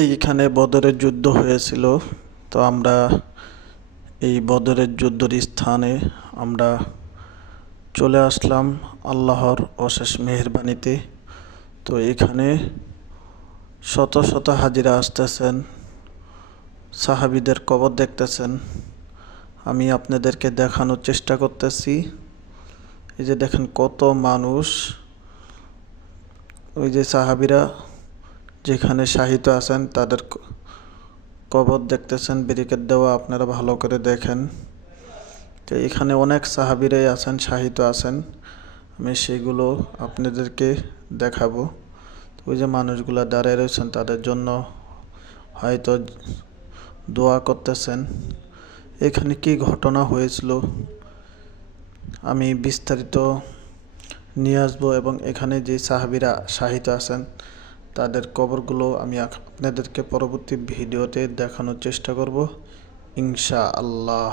এইখানে বদরের যুদ্ধ হয়েছিল। তো আমরা এই বদরের যুদ্ধের স্থানে আমরা চলে আসলাম আল্লাহর অশেষ মেহেরবানিতে। তো এখানে শত শত হাজিরা আসতেছেন, সাহাবীদের কবর দেখতেছেন। আমি আপনাদেরকে দেখানোর চেষ্টা করতেছি। এই যে দেখেন কত মানুষ, ওই যে সাহাবীরা যেখানে শাহিত আছেন তাদের কবর দেখতেছেন, ব্যারিকেড দেওয়া, আপনারা ভালো করে দেখেন। তো এখানে অনেক সাহাবীরাই আছেন, শাহিত আছেন। আমি সেগুলো আপনাদেরকে দেখাবো। তো ওই যে মানুষগুলা দাঁড়ায় রয়েছেন, তাদের জন্য হয়তো দোয়া করতেছেন। এখানে কি ঘটনা হয়েছিল আমি বিস্তারিত নিয়ে আসবো, এবং এখানে যে সাহাবীরা শাহিত আছেন তাদের কবরগুলো আমি আপনাদেরকে পরবর্তী ভিডিওতে দেখানোর চেষ্টা করব ইনশাআল্লাহ।